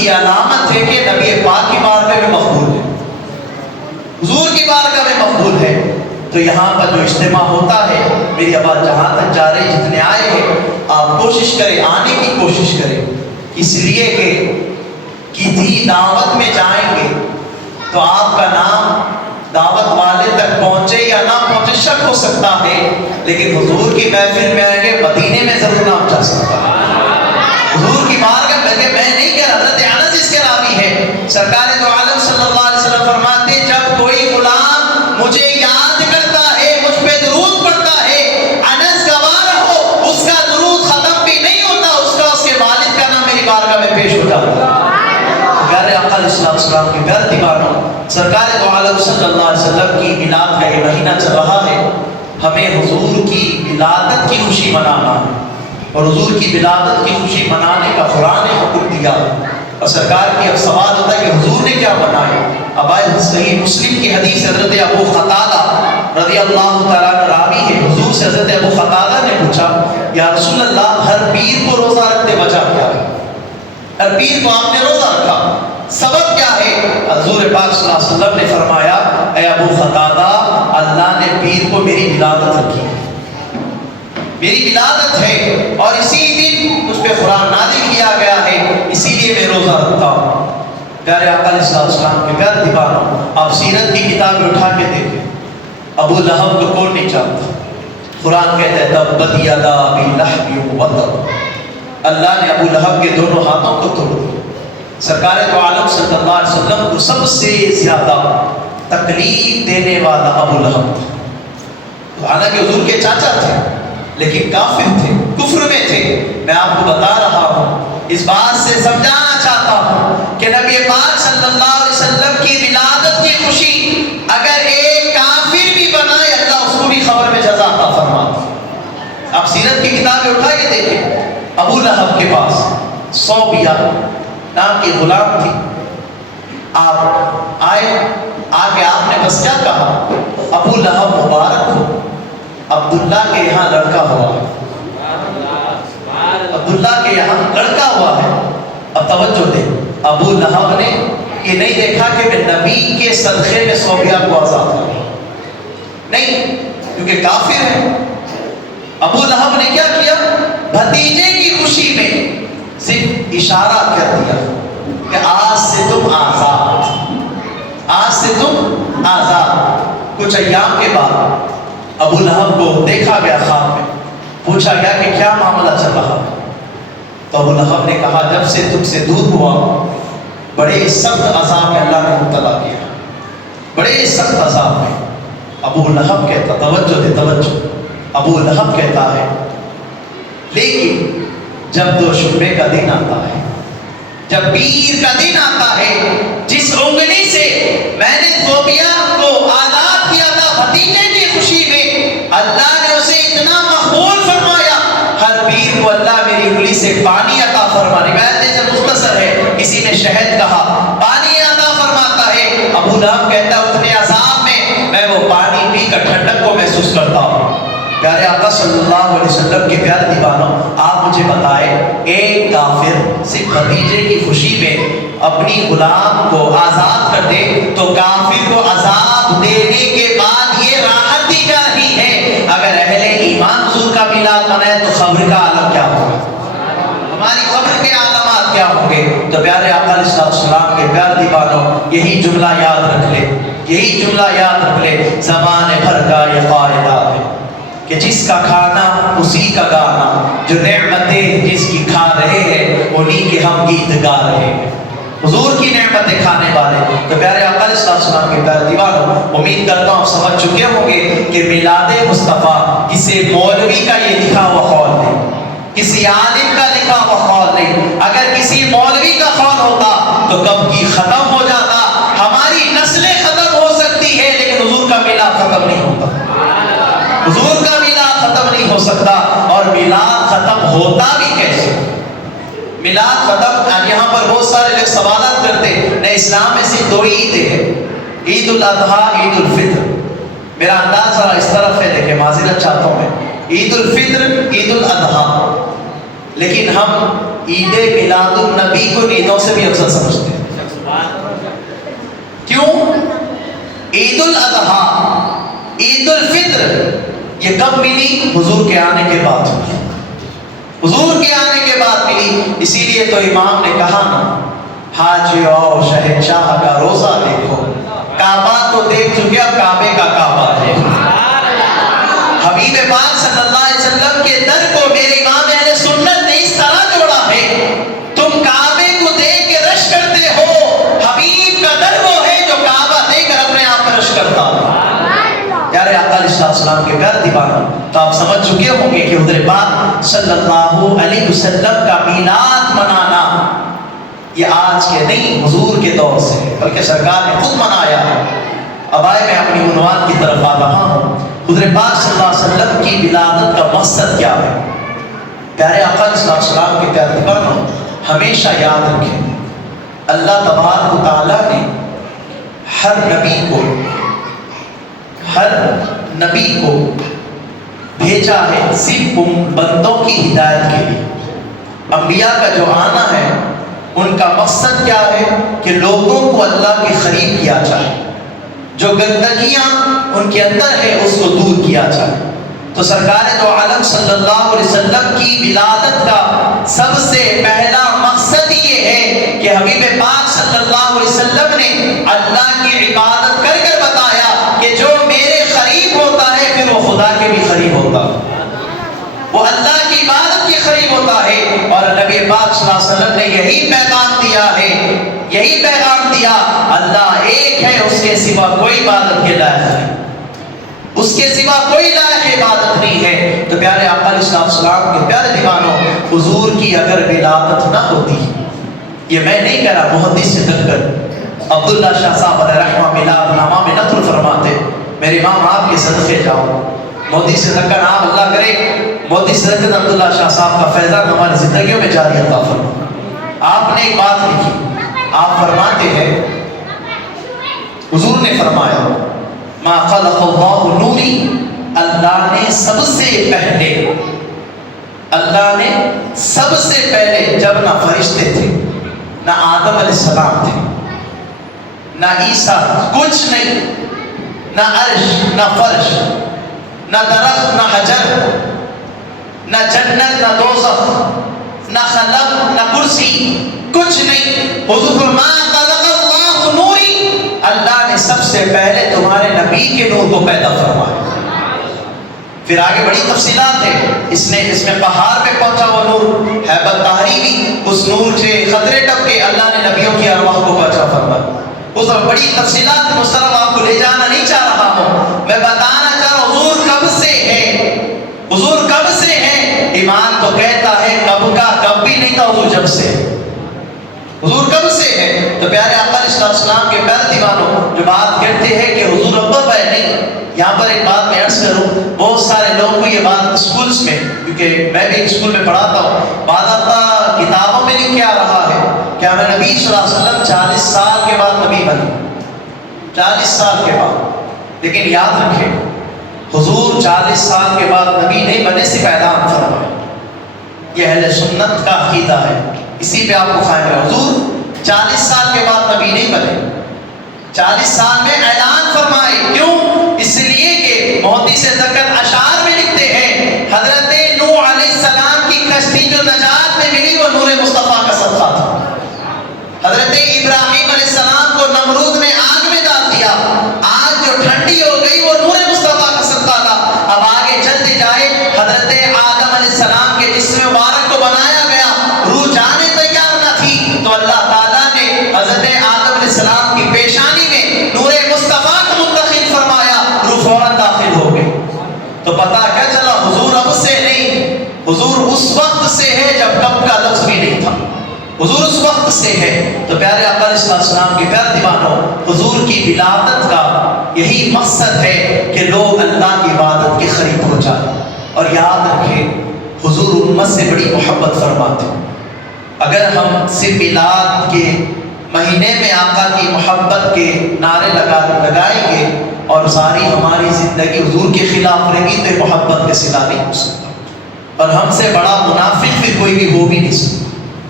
کی علامت ہے کہ نبی پاک کی بارگاہ میں مقبول ہے، حضور کی بارگاہ میں مقبول ہے۔ تو یہاں پر جو اجتماع ہوتا ہے، میری آواز جہاں تک جا رہی، جتنے آئے ہیں آپ کوشش کریں، آنے کی کوشش کریں، اس لیے کہ کسی دعوت میں جائیں گے تو آپ کا نام دعوت والے تک پہنچے یا نہ پہنچے شک ہو سکتا ہے، لیکن حضور کی محفل میں آئیں گے، مدینے میں ضرور نام جا سکتا ہے۔ حضور کی بارگاہ میں نہیں کہہ رہا، حضرت انس اس کے راوی ہے، سرکار دو عالم صلی اللہ علیہ وسلم فرماتے ہیں جب کوئی غلام مجھے یاد کرتا ہے، مجھ پہ درود پڑھتا ہے، انس گواہ ہو، اس کا درود ختم بھی نہیں ہوتا، اس کے والد کا نام میری بارگاہ میں پیش ہو جاتا ہے۔ پیارے آقا علیہ السلام کے پیارے دیوانوں، سرکار دو عالم صلی اللہ علیہ وسلم کی میلاد کا یہ مہینہ چل رہا ہے، ہمیں حضور کی ولادت کی خوشی منانا ہے، اور حضور کی ولادت کی خوشی منانے کا قرآن نے حکم دیا، اور سرکار کی اب سوال ہوتا ہے کہ حضور نے کیا منایا؟ اب آئے صحیح مسلم کی حدیث حضرت ابو قتادہ رضی اللہ تعالیٰ عنہ راوی ہے، حضور سے حضرت ابو قتادہ نے پوچھا یا رسول اللہ ہر پیر کو روزہ رکھتے وجہ کیا ہے؟ ہر پیر کو آپ نے روزہ رکھا، سبب کیا ہے؟ حضور پاک صلی اللہ علیہ وسلم نے فرمایا اے ابو قتادہ، اللہ نے پیر کو میری ولادت رکھی، میری ولادت ہے، اور اسی دن اس پہ قرآن نازل کیا گیا ہے، اسی لیے میں روزہ رکھتا ہوں۔ پیارے آقا علیہ السلام کے پیارے دیوانوں، آپ سیرت کی کتابیں اٹھا کے دیکھیں، ابو لہب کو کون نہیں جانتا؟ قرآن کہتا ہے تبت یدا ابی لہب وتب، اللہ نے ابو لہب کے دونوں ہاتھوں کو توڑ دیا۔ سرکار دو عالم صلی اللہ علیہ وسلم کو سب سے زیادہ تکلیف دینے والا ابو لہب تھا، حالانکہ حضور کے چاچا تھے لیکن کافر تھے، کفر میں تھے۔ میں آپ کو بتا رہا ہوں، اس بات سے سمجھانا چاہتا ہوں کہ نبی پاک صلی اللہ علیہ وسلم کی ولادت کی خوشی اگر ایک کافر بھی بنائے، اللہ اس کو بھی خبر میں جزا عطا فرماتا۔ آپ سیرت کی کتابیں اٹھا کے دیکھیں، ابو لہب کے پاس صوبیہ نام کی غلام تھی، آپ آئے، آگے آپ نے بس کیا کہا، ابو لہب مبارک ہو، عبداللہ کے یہاں لڑکا ہوا ہے، عبداللہ کے یہاں لڑکا ہوا ہے۔ اب توجہ دیں، ابو لہب نے یہ نہیں دیکھا کہ میں نبی کے صدقے میں صوبیہ کو آزاد کروں، نہیں، کیونکہ کافر ہے۔ ابو لہب نے کیا کیا؟ بھتیجے کی خوشی میں صرف اشارہ کر دیا کہ آج سے تم آزاد، آج سے تم آزاد۔ کچھ ایام کے بعد ابو لہب کو دیکھا گیا خواب میں، پوچھا گیا کہ کیا معاملہ چل رہا؟ تو ابو لہب نے کہا جب سے تم سے دور ہوا بڑے سخت عذاب میں اللہ نے مبتلا کیا، بڑے سخت عذاب میں۔ ابو لہب کہتا، توجہ دے توجہ، ابو لہب کہتا ہے لیکن جب دو شبے کا دن آتا ہے، جب پیر کا دن آتا ہے، جس انگلی سے میں نے صوبیہ کو آزاد کیا تھا بھتیجے کی خوشی میں، اللہ نے اسے اتنا مقبول فرمایا، ہر پیر کو اللہ میری انگلی سے پانی عطا فرمانے، میں جیسے مختصر ہے، کسی نے شہد کہا، پانی عطا فرماتا ہے۔ ابو لہب کہتا ہے اتنے عذاب میں وہ پانی پی کر ٹھنڈک کو محسوس کرتا ہوں۔ پیارے آقا صلی اللہ علیہ وسلم کے پیارے دیوانوں، آپ مجھے بتائیں، ایک کافر صرف بھتیجے کی خوشی میں اپنی غلام کو آزاد کر دے تو کافر کو عذاب دینے کے بعد یہ راحت دی جا رہی ہے، اگر اہل ایمان حضور کا میلاد منائے تو خبر کا عالم کیا ہوگا، ہماری خبر کے عالمات کیا ہوں گے۔ تو پیارے آقا علیہ السلام کے پیارے دیوانوں، یہی جملہ یاد رکھ لے، یہی جملہ یاد رکھ لے، زمانے بھر کا یہ قاعدہ ہے کہ جس کا کھانا اسی کا گانا، جو نعمتیں جس کی کھا رہے ہیں انہی کے ہم گیت گا رہے ہیں، حضور کی نعمتیں کھانے والے۔ تو پیارے آقا علیہ السلام کے پیارے دیوانوں، امید کرتا ہوں سمجھ چکے ہوں گے کہ میلاد مصطفیٰ کسی مولوی کا یہ لکھا ہوا قول نہیں، کسی عالم کا لکھا ہوا قول نہیں۔ اگر کسی مولوی کا قول ہوتا تو کب کی ختم ہو جاتا، ہماری نسلیں ختم ہو سکتی ہے لیکن حضور کا میلاد ختم نہیں ہوتا، حضور کا میلاد ختم نہیں ہو سکتا۔ اور میلاد ختم ہوتا بھی کیسے؟ میلاد ختم، یہاں پر بہت سارے لوگ سوالات کرتے ہیں، اسلام میں صرف دو عیدیں ہیں، عید الاضحیٰ، عید الفطر۔ میرا انداز ذرا اس طرف ہے، دیکھیں معذرت چاہتا ہوں میں، عید الفطر، عید الاضحیٰ، لیکن ہم عید میلاد النبی کو عیدوں سے بھی افضل سمجھتے ہیں. کیوں؟ عید الاضحیٰ، عید الفطر یہ کب ملی؟ حضور کے آنے کے بعد. حضور کے آنے کے بعد ملی. اسی لیے تو امام نے کہا نا، حاجی اور شہنشاہ کا روزہ دیکھو، کعبہ تو دیکھ چکے اب کعبے کا کعبہ ہے. حبیب پاک صلی اللہ علیہ وسلم کے در کو میرے امام اہل سنت نے اس طرح جوڑا ہے، تم کعبے کو دیکھ کے رش کرتے ہو، حبیب کا در وہ ہے جو کعبہ دیکھ کر اپنے آپ پر رش کرتا ہے. پیارے آقا علیہ السلام کے پیارے دیوانوں، تو آپ سمجھ چکے ہوں گے کہ حضور پاک صلی اللہ علیہ وسلم کا میلاد منانا یہ آج کے نہیں، حضور کے دور سے، بلکہ سرکار نے خود منایا ہے. اب آئے میں اپنی عنوان کی طرف آ رہا ہوں. حضور پاک صلی اللہ علیہ وسلم کی ولادت کا مقصد کیا ہے؟ پیارے آقا علیہ السلام کے پیارے دیوانوں، ہمیشہ یاد رکھیں، اللہ تبارک و تعالیٰ نے ہر نبی کو بھیجا ہے صرف بندوں کی ہدایت کے لیے. انبیاء کا جو آنا ہے ان کا مقصد کیا ہے؟ کہ لوگوں کو اللہ کے قریب کیا جائے، جو گندگیاں ان کے اندر ہے اس کو دور کیا جائے. تو سرکار دو عالم صلی اللہ علیہ وسلم کی ولادت کا سب سے پہلا مقصد یہ ہے کہ حبیب پاک صلی اللہ علیہ وسلم نے اللہ کی عبادت کر کر بتایا کہ جو میرے قریب ہوتا ہے پھر وہ خدا کے بھی قریب ہوتا ہے، وہ اللہ کی عبادت کے قریب ہوتا ہے. اور نبی پاک صلی اللہ علیہ وسلم نے یہی پیغام دیا ہے، یہی پیغام دیا، اللہ ایک ہے، اس کے سوا کوئی عبادت کے لائق نہیں، اس کے سوا کوئی لائق عبادت نہیں ہے. تو پیارے آقا علیہ السلام کے پیارے دیوانوں، حضور کی اگر ولادت نہ ہوتی، یہ میں نہیں کہہ رہا، محدث سے تک کر عبداللہ شاہ صاحب علیہ رحمہ ملاد نامہ میں نقل فرماتے، میرے امام آپ کے صدقے جاؤ. مودی سے تک کا نام اللہ کرے، مودی سے تک عبداللہ شاہ صاحب کا فیضان ہماری زندگیوں میں جاری عطا فرما. آپ نے ایک بات لکھی، آپ فرماتے ہیں، حضور نے فرمایا ما خلق اللہ نوری، اللہ نے سب سے پہلے جب نہ فرشتے تھے، نہ آدم علیہ السلام تھے، نہ عیسیٰ، کچھ نہیں، نہ عرش، نہ فرش، نہ درخت، نہ حجر، نہ جنت، نہ دوزخ، نہ خلق، نہ کرسی، کچھ نہیں. حضور ما خلق اللہ نوری، اللہ نے سب سے پہلے تمہارے نبی کے نور کو پیدا فرمایا. پھر آگے بڑی تفصیلات ہے، اس میں پہاڑ پہ پہنچا وہ نور، ہیبت طاہری بھی، اس نور سے خطرے ٹپکے اللہ نے نبیوں کی ارواح کو پہنچا فرمایا. اس میں بڑی تفصیلات محترم آپ کو لے جانا نہیں چاہ رہا ہوں، میں بتانا چاہ رہا ہوں حضور کب سے ہے، حضور کب سے ہے. ایمان تو کہتا ہے کب کا، کب بھی نہیں تھا حضور جب سے، حضور کب سے ہے. تو پیارے آقا علیہ السلام کے پیارے دیوانوں، جو بات کہتے ہیں کہ حضور ابب ہے، نہیں، یہاں پر ایک بات میں عرض کروں، بہت سارے لوگوں کو یہ بات اسکولز میں، کیونکہ میں بھی اسکول میں پڑھاتا ہوں، بعد آتا کتابوں میں لکھ کے آ رہا ہے کہ ہمیں نبی صلی اللہ علیہ وسلم 40 سال کے بعد نبی بنے، 40 سال کے بعد. لیکن یاد رکھیں، حضور 40 سال کے بعد نبی نہیں بنے، صرف اعلان فرمائے. یہ اہل سنت کا عقیدہ ہے، اسی پہ آپ کو قائم ہے. حضور 40 سال کے بعد نبی نہیں بنے، 40 سال میں اعلان فرمائے. کیوں؟ اس لیے کہ محدث سے ذکر اشعار میں لکھتے ہیں، حضرت نوح علیہ السلام کی کشتی جو نجات میں ملی وہ نور مصطفیٰ کا صدقہ تھا. حضرت ابراہیم علیہ السلام کو نمرود نے آگ میں ڈال دیا، آگ جو ٹھنڈی ہو گئی وہ نور مصطفیٰ کا صدقہ تھا. اب آگے چلتے جائے، حضرت آدم علیہ السلام کے جسم مبارک کو بنایا گیا، روح جانے تیار نہ تھی، تو اللہ تعالیٰ نے حضرت آدم علیہ السلام کی پیشانی میں نور مصطفیٰ کو منتقل فرمایا، روح فوراً داخل ہو گئی. تو پتہ کیا چلا، حضور اب سے نہیں، حضور اس وقت سے ہے جب کب کا لفظ بھی نہیں تھا، حضور اس وقت سے ہے. تو پیارے آقا علیہ السلام کے پیارے دیوانوں، حضور کی ولادت کا یہی مقصد ہے کہ لوگ اللہ کی عبادت کے قریب ہو جائیں. اور یاد رکھیں، حضور امت سے بڑی محبت فرماتے ہیں. اگر ہم صرف میلاد کے مہینے میں آقا کی محبت کے نعرے لگائیں گے اور ساری ہماری زندگی حضور کے خلاف رہے گی تو یہ محبت کے صلہ نہیں ہو سکتا. اور ہم سے بڑا منافق پھر کوئی بھی ہو بھی نہیں سکتا.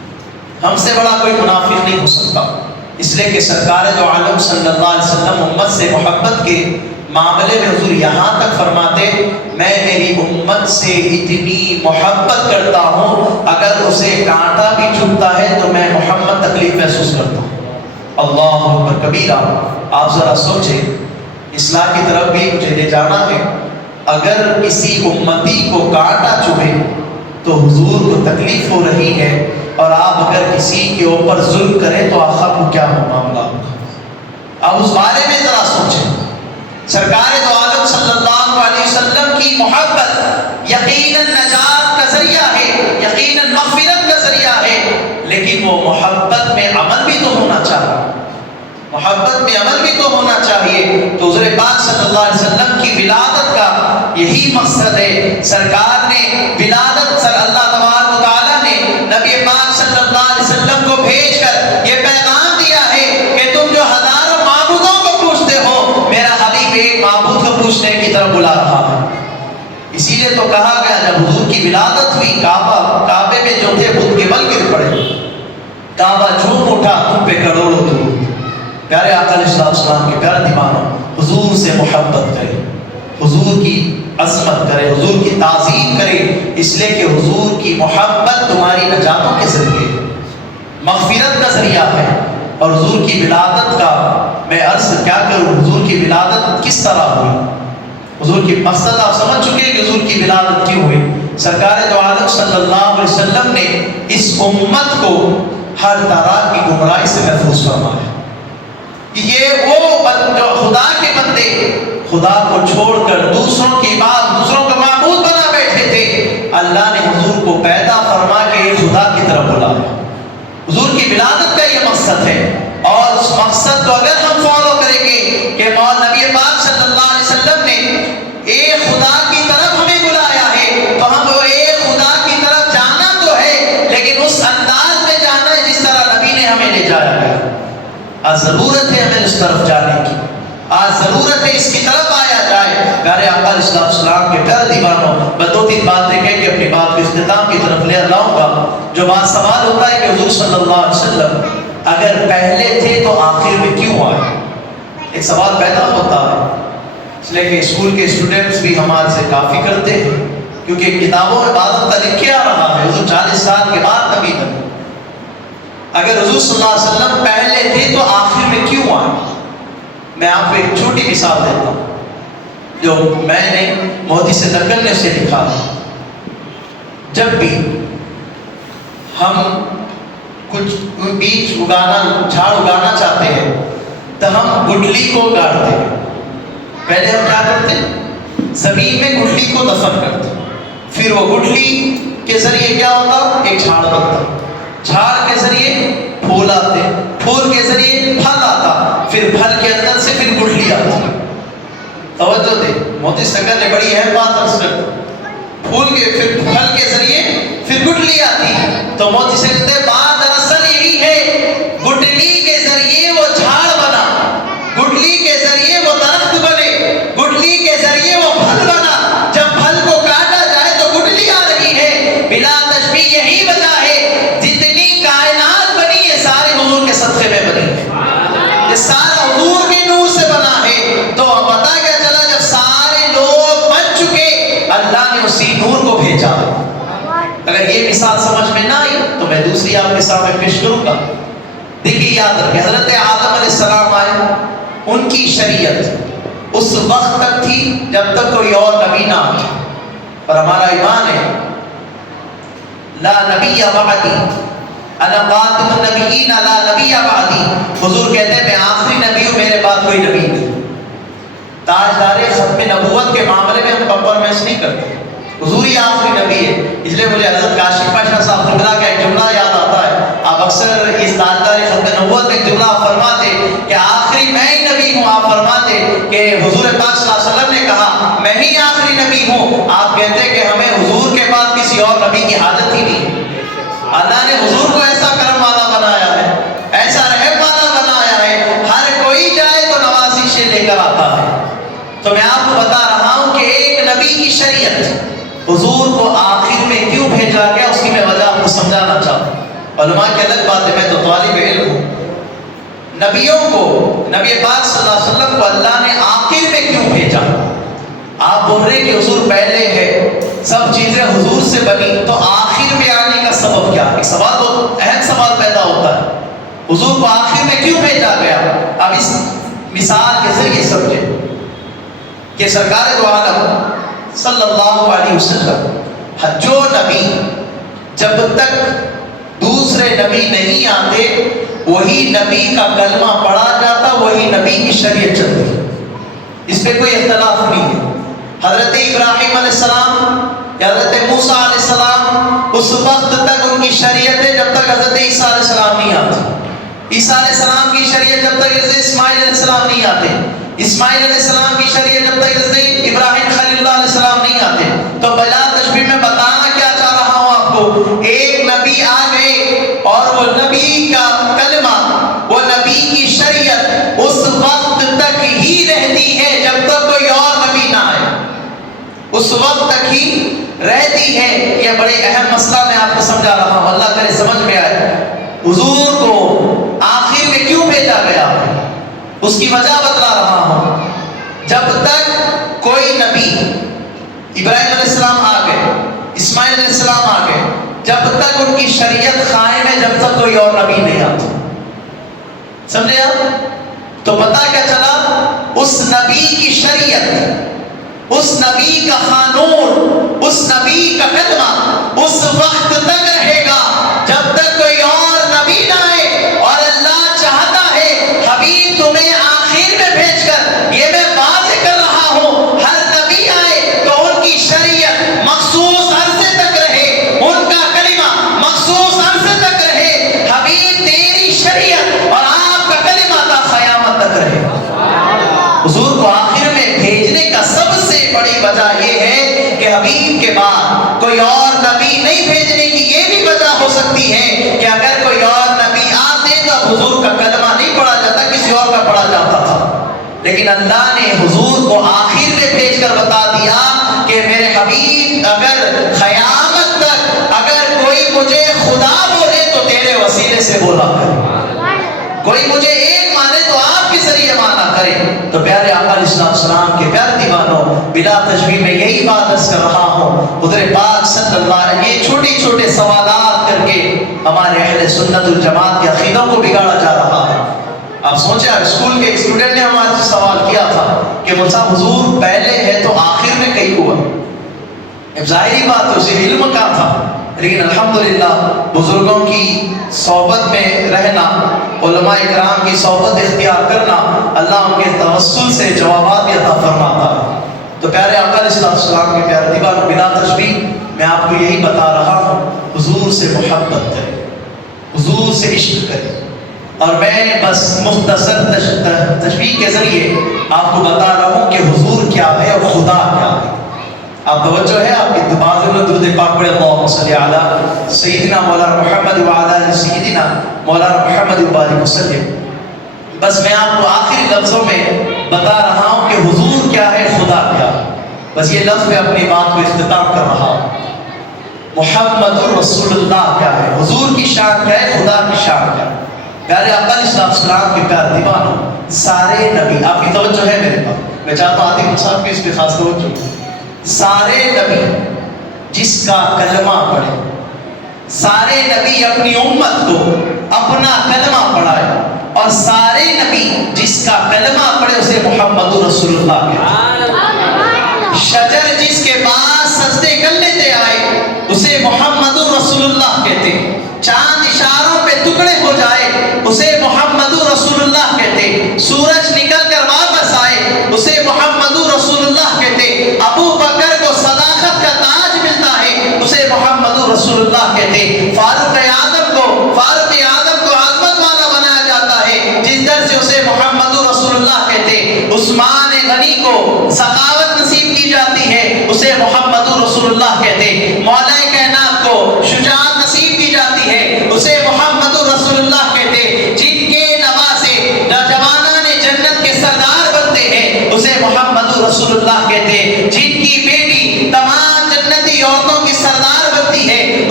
ہم سے بڑا کوئی منافق نہیں ہو سکتا، اس لیے کہ سرکار دو عالم صلی اللہ علیہ وسلم امت سے محبت کے معاملے میں حضور یہاں تک فرماتے میں میری امت سے اتنی محبت کرتا ہوں اگر اسے کانٹا بھی چبھتا ہے تو میں محمد تکلیف محسوس کرتا ہوں۔ اللہ اکبر کبیرہ۔ آپ ذرا سوچیں، اصلاح کی طرف بھی مجھے لے جانا ہے، اگر کسی امتی کو کانٹا چبھے تو حضور کو تکلیف ہو رہی ہے، اور آپ اگر کسی کے اوپر ظلم کریں تو آخر کو کیا معاملہ ہوگا؟ اب اس بارے میں ذرا سوچیں۔ سرکار دو عالم صلی اللہ علیہ وسلم کی محبت یقیناً نجات کا ذریعہ ہے، یقیناً مغفرت کا ذریعہ ہے، لیکن وہ محبت میں عمل بھی تو ہونا چاہیے، محبت میں عمل بھی تو ہونا چاہیے۔ تو حضور پاک صلی اللہ علیہ وسلم کی ولادت کا یہی مقصد ہے۔ سرکار نے ولادت اللہ تبارک و تعالیٰ نے نبی پاک صلی اللہ علیہ وسلم کو بھیج کر یہ پیغام دیا ہے کہ تم جو ہزاروں معبودوں کو پوچھتے ہو، میرا حبیب ایک معبود کو پوچھنے کی طرف بلا رہا ہے۔ اسی لیے تو کہا گیا جب حضور کی ولادت ہوئی، کعبے میں جو تھے بدھ کے بل گر پڑے، کعبہ جھوم اٹھا تم پہ کروڑوں درود۔ پیارے آقا علیہ السلام کے پیارے دیوانوں، حضور سے محبت کرے، حضور کی عظمت کرے، حضور کی تعظیم کرے، اس لیے کہ حضور کی محبت تمہاری نجاتوں کے ذریعے مغفرت کا ذریعہ ہے۔ اور حضور کی ولادت کا میں عرض کیا کروں، حضور کی ولادت کس طرح ہوئی، حضور کی مقصد آپ سمجھ چکے کہ حضور کی ولادت کیوں ہوئی۔ سرکار دو عالم صلی اللہ علیہ وسلم نے اس امت کو ہر طرح کی گمراہی سے محفوظ فرمایا۔ یہ وہ جو خدا کے بندے خدا کو چھوڑ کر دوسروں کی بات، دوسروں کا معبود بنا بیٹھے تھے، اللہ نے حضور کو پیدا فرما کے خدا کی طرف بلایا۔ حضور کی ولادت کا یہ مقصد ہے، اور اس مقصد کو اگر ہم فالو کریں گے کہ نبی پاک صلی اللہ علیہ وسلم نے ایک خدا کی طرف ہمیں بلایا ہے، تو ہم وہ ایک خدا کی طرف جانا تو ہے، لیکن اس انداز میں جانا ہے جس طرح نبی نے ہمیں لے جایا گیا۔ آج ضرورت ہے ہمیں اس طرف جانے کی، آج ضرورت ہے اس کی طرف آیا جائے۔ پیارے آقا علیہ السلام کے پیارے دیوانوں، میں دو تین باتیں کہہ کے اپنی بات کے اختتام کی طرف لے لاؤں گا۔ جو بات سوال ہوتا ہے کہ حضور صلی اللہ علیہ وسلم اگر پہلے تھے تو آخر میں کیوں آئے، ایک سوال پیدا ہوتا ہے، اس لیے کہ اسکول کے اسٹوڈنٹس بھی ہمارے سے کافی کرتے ہیں، کیونکہ کتابوں میں بعض کا لکھا آ رہا ہے حضور 40 سال کے بعد نبی بنے۔ اگر حضور صلی اللہ علیہ وسلم پہلے تھے تو آخر میں کیوں آئے؟ میں آپ کو ایک چھوٹی مثال دیتا ہوں جو میں نے مودی سے نقل نے سے لکھا۔ جب بھی ہم کچھ بیج جھاڑ اگانا چاہتے ہیں تو ہم گٹلی کو گاڑتے ہیں۔ پہلے ہم کیا کرتے ہیں؟ زمین میں گٹلی کو دفن کرتے ہیں، پھر وہ گٹلی کے ذریعے کیا ہوتا؟ ایک جھاڑ بنتا، جھاڑ کے ذریعے پھول آتے، پھول کے ذریعے پھل آتا، پھر پھل کے اندر سے پھر گٹلی آتی۔ توجہ دے، موتی سنگر نے بڑی اہم بات عرض کر دی، پھول کے پھر پھل کے ذریعے پھر گٹلی آتی۔ تو موتی سے کہتے ہیں بات دراصل یہی ہے، گٹلی کے ذریعے وہ جھاڑ بنا، گٹلی کے ذریعے وہ درخت بنے، گٹلی کے ذریعے وہ پھل بنا۔ جب پھل کو کاٹا جائے تو گٹلی آ رہی ہے، بلا تشبیہ یہی وجہ ہے جتنی کائنات بنی یہ سارے حضور کے صدقے میں بنی ہے، یہ سارا حضور کے نور سے بنا ہے۔ تو پتہ کیا چلا، جب سارے لوگ بن چکے اللہ نے اسی نور کو بھیجا۔ اگر یہ مثال سمجھ میں نہ آئی تو میں دوسری آپ کے سامنے پیش کروں گا۔ دیکھیے یاد رکھیں، حضرت آدم علیہ السلام آئے، ان کی شریعت اس وقت تک تھی جب تک کوئی اور نبی نہ آئے، اور ہمارا ایمان ہے لا نبی بعدی انا خاتم النبیین لا نبی بعدی۔ حضور کہتے ہیں میں آخری نبی ہوں، میرے بعد کوئی نبی نہیں۔ تاجدار ختم نبوت کے معاملے میں ہم کمپرومائز نہیں کرتے، حضور ہی آخری نبی ہے۔ اس لیے مجھے حضرت کاشف پاشا صاحب قبلہ کا ایک جملہ یاد آتا ہے، آپ اکثر اس تاجدار ختم نبوت میں ایک جملہ فرماتے کہ آخری میں ہی نبی ہوں۔ آپ فرماتے کہ حضور پاک صلی اللہ علیہ وسلم نے کہا میں ہی آخری نبی ہوں، آپ کہتے کہ ہمیں حضور کے بعد کسی اور نبی کی حاجت ہی نہیں۔ اللہ نے حضور کو ایسا کرم والا بنایا ہے، ایسا رحم والا بنایا ہے، ہر کوئی جائے تو نوازشیں لے کر آتا ہے۔ تو میں آپ کو بتا رہا ہوں کہ ایک نبی کی شریعت حضور کو آخر میں کیوں بھیجا گیا، اس کی میں وجہ آپ کو سمجھانا چاہتا ہوں۔ علماء کی الگ بات ہے، میں تو طالب علم ہوں. نبیوں کو، نبی پاک صلی اللہ علیہ وسلم کو اللہ نے آخر میں کیوں بھیجا؟ آپ بول رہے کہ حضور پہلے ہے، سب چیزیں حضور سے بنی، تو آخر میں آنے کا سبب کیا؟ ایک سوال، بہت اہم سوال پیدا ہوتا ہے، حضور کو آخر میں کیوں بھیجا گیا؟ اب اس مثال کے ذریعے سمجھے کہ سرکار دو عالم صلی اللہ علیہ وسلم، جو نبی جب تک دوسرے نبی نہیں آتے وہی نبی کا کلمہ پڑھا جاتا، وہی نبی کی شریعت چلتی، اس پہ کوئی اختلاف نہیں ہے. حضرت ابراہیم علیہ السلام یا حضرت موسیٰ علیہ السلام اس وقت تک ان کی شریعت ہے جب تک حضرت عیسیٰ علیہ السلام نہیں آتے. عیسیٰ علیہ السلام کی شریعت جب تک حضرت اسماعیل علیہ السلام نہیں آتے. اسماعیل علیہ السلام کی شریعت جب تک حضرت ابراہیم خلیل اللہ علیہ السلام نہیں آتے. تو بلا تشبیہ میں بتانا کیا چاہ رہا ہوں آپ کو، ایک نبی آ گئے اور وہ نبی کا کلمہ، وہ نبی کی شریعت اس وقت تک ہی رہتی ہے جب تک کوئی اور نبی نہ آئے، اس وقت تک ہی رہتی ہے. یہ بڑے اہم مسئلہ میں آپ کو سمجھا رہا ہوں، اللہ کرے سمجھ میں آئے. حضور کو آخر میں کیوں بھیجا گیا اس کی وجہ بتلا رہا ہوں. جب تک کوئی نبی، ابراہیم علیہ السلام آ گئے، اسماعیل علیہ السلام آ گئے، جب تک ان کی شریعت قائم ہے جب تک کوئی اور نبی نہیں آتا. سمجھے آپ؟ تو پتہ کیا چلا، اس نبی کی شریعت، اس نبی کا قانون، اس نبی کا کلمہ اس وقت تک رہے گا جب تک کوئی اور نبی نہ آئے. اور اللہ چاہتا ہے حبیب تمہیں آخر میں بھیج کر یہ میں واضح کر رہا ہوں، ہر نبی آئے تو ان کی شریعت مخصوص عرصے تک رہے، ان کا کلمہ مخصوص عرصے تک رہے. حبیب تیری شریعت اور آپ کا کلمہ تا قیامت تک رہے. حضور کو آخر میں بھیجنے کا سب سے بڑی وجہ یہ ہے کہ حبیب کے بعد کوئی اور نبی نہیں بھیجنے کی یہ بھی وجہ ہو سکتی ہے کہ اگر کوئی اور نبی آتے تو حضور کا کلمہ نہیں پڑھا جاتا، کسی اور کا پڑھا جاتا تھا. لیکن اللہ نے حضور کو آخر میں بھیج کر بتا دیا کہ میرے حبیب اگر قیامت تک اگر کوئی مجھے خدا بولے تو تیرے وسیلے سے بولا کرے، کوئی مجھے ایک مانے تو آپ کے ذریعے مانا کرے. تو پیارے آقا علیہ السلام کے پیارے دیوانوں، بلا تشبیہ میں یہی بات عرض کر رہا ہوں، حضور پاک صلی اللہ علیہ وسلم یہ چھوٹے چھوٹے سوالات کر کے ہمارے اہل سنت الجماعت کے عقیدوں کو بگاڑا جا رہا ہے. آپ سوچیں، اسکول کے اسٹوڈنٹ نے ہمارے سے سوال کیا تھا کہ مصعب حضور پہلے ہے تو آخر میں کئی ہوا. اب ظاہری بات ہے اسے علم کا تھا، لیکن الحمدللہ بزرگوں کی صحبت میں رہنا، علماء اکرام کی صحبت اختیار کرنا، اللہ ان کے توسل سے جوابات بھی عطا فرماتا ہے. تو پیارے آقا علیہ السلام کے پیارے دیوانوں، بلا تشبیہ میں آپ کو یہی بتا رہا ہوں، حضور سے محبت کریں، حضور سے عشق کریں. اور میں بس مختصر تشبیہ کے ذریعے آپ کو بتا رہا ہوں کہ حضور کیا ہے اور خدا کیا ہے. آپ توجہ ہے، آپ کی بازو میں درود پاک پڑھے، اللہم صلی علی سیدنا مولانا محمد وعلی آل سیدنا مولانا محمد وبارک وسلم. بس میں آپ کو آخری لفظوں میں بتا رہا ہوں کہ حضور کیا ہے، خدا کیا ہے. بس یہ لفظ میں اپنی بات کو اختتام کر رہا ہوں. محمد رسول اللہ کیا ہے، حضور کی شان کیا ہے، خدا کی شان کیا ہے. پیارے آقا علیہ السلام کے پیارے دیوانوں، سارے نبی، آپ کی توجہ ہے میرے پاس، میں چاہتا ہوں عاطف صاحب کی اس پہ خاص توجہ. سارے نبی جس کا کلمہ پڑھے، سارے نبی اپنی امت کو اپنا کلمہ پڑھائے، اور سارے نبی جس کا کلمہ پڑھے اسے محمد رسول اللہ کہتے. شجر جس کے پاس سجدے کر لیتے آئے اسے محمد رسول اللہ کہتے. چاند اشاروں پہ ٹکڑے ہو جائے اسے محمد رسول اللہ کہتے. سورج نکل کر واپس آئے اسے محمد رسول اللہ کہتے. ابو بکر کو صداقت کا تاج ملتا ہے اسے محمد رسول اللہ کہتے. فاروق اعظم کو عظمت والا بنایا جاتا ہے جس در سے اسے محمد رسول اللہ کہتے. عثمان غنی کو سخاوت نصیب کی جاتی ہے اسے محمد رسول اللہ کہتے. مولا کائنات کو شجاعت نصیب کی جاتی ہے اسے محمد رسول اللہ کہتے. جن کے نواسے نوجوانان جنت کے سردار بنتے ہیں اسے محمد رسول اللہ کہتے. جن کی بیٹی تمام جنتی عورتوں کی سردار بنتی ہے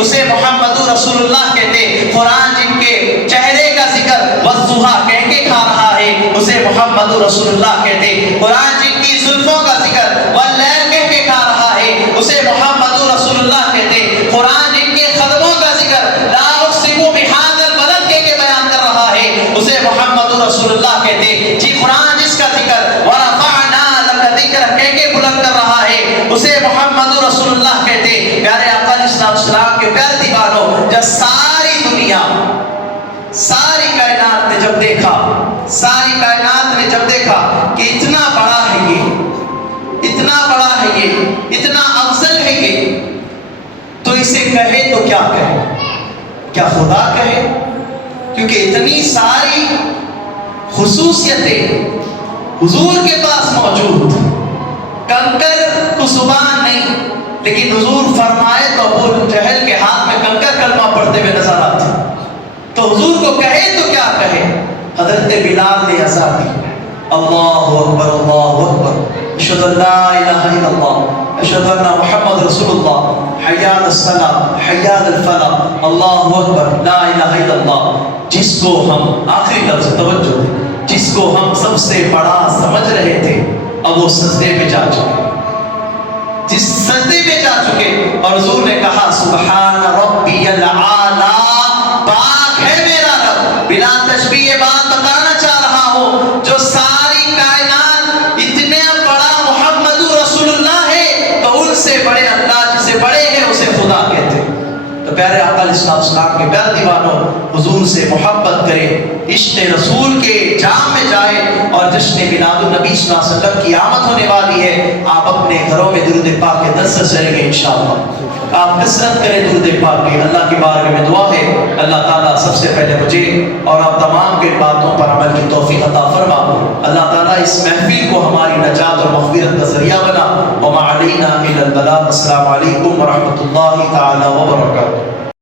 اسے محمد رسول اللہ کہتے. قرآن جن کے چہرے کا ذکر والضحیٰ کہہ کے کھا رہا ہے اسے محمد رسول اللہ کہتے. قرآن جن کی زلفوں کا ذکر واللیل کہہ کے کھا رہا ہے اسے محمد رسول اللہ کہتے. قرآن جن کے قدموں کا ذکر لا اقسم بہذا البلد کہہ کے بیان کر رہا ہے اسے محمد رسول اللہ کہتے. جی قرآن جس کا ذکر ورفعنا لک ذکرک کہہ کے بلند کر رہا ہے اسے محمد رسول اللہ کہتے. پیارے آقا علیہ السلام کے پیارے دیوانوں، جب ساری دنیا ساری کائنات نے جب دیکھا، ساری کائنات نے جب دیکھا کہ اتنا بڑا ہے یہ، اتنا بڑا ہے یہ، اتنا افضل ہے یہ، تو اسے کہے تو کیا کہے؟ کیا خدا کہے؟ کیونکہ اتنی ساری خصوصیتیں حضور کے پاس موجود. کنکر کو زبان نہیں، لیکن حضور فرمائے تو ابو جہل کے ہاتھ میں کنکر کلمہ پڑھتے ہوئے نظر آتے. تو حضور کو کہے تو کیا کہے؟ حضرت بلال نے اذان دی، اللہ اکبر اللہ اکبر، اشہد ان لا الہ الا اللہ، اشہد ان محمد رسول اللہ، حی علی الصلاۃ حی علی الفلاح، اللہ اکبر لا الہ الا اللہ. جس کو ہم آخری لفظ توجہ دیں، جس کو ہم سب سے بڑا سمجھ رہے تھے اب وہ سجدے میں جا چکے، جس سجدے میں جا چکے. اور حضور نے کہا سبحان ربی الاعلی، پاک ہے میرا رب. بلا تشبیہ بات بتانا چاہ رہا ہوں، جو ساری کائنات اتنے بڑا محمد رسول اللہ ہے تو ان سے بڑے اللہ جسے بڑے ہیں اسے خدا کہتے ہیں. تو پیارے آقا علیہ السلام کے پیارے دیوانوں، حضور سے محبت کریں، عشق رسول کے جام میں جائے. اور جشن میلاد النبی صلی اللہ علیہ وسلم کی آمد ہونے والی ہے، آپ اپنے گھروں میں درود پاک کے 10 چلیں گے انشاءاللہ. آپ کثرت کریں درود پاک کی. اللہ کی بارگاہ میں دعا ہے اللہ تعالیٰ سب سے پہلے مجھے اور آپ تمام کے باتوں پر عمل کی توفیق عطا فرما. اللہ تعالیٰ اس محفل کو ہماری نجات اور مغفرت کا ذریعہ بنا. وما علینا الا البلاغ. السلام علیکم ورحمۃ اللہ.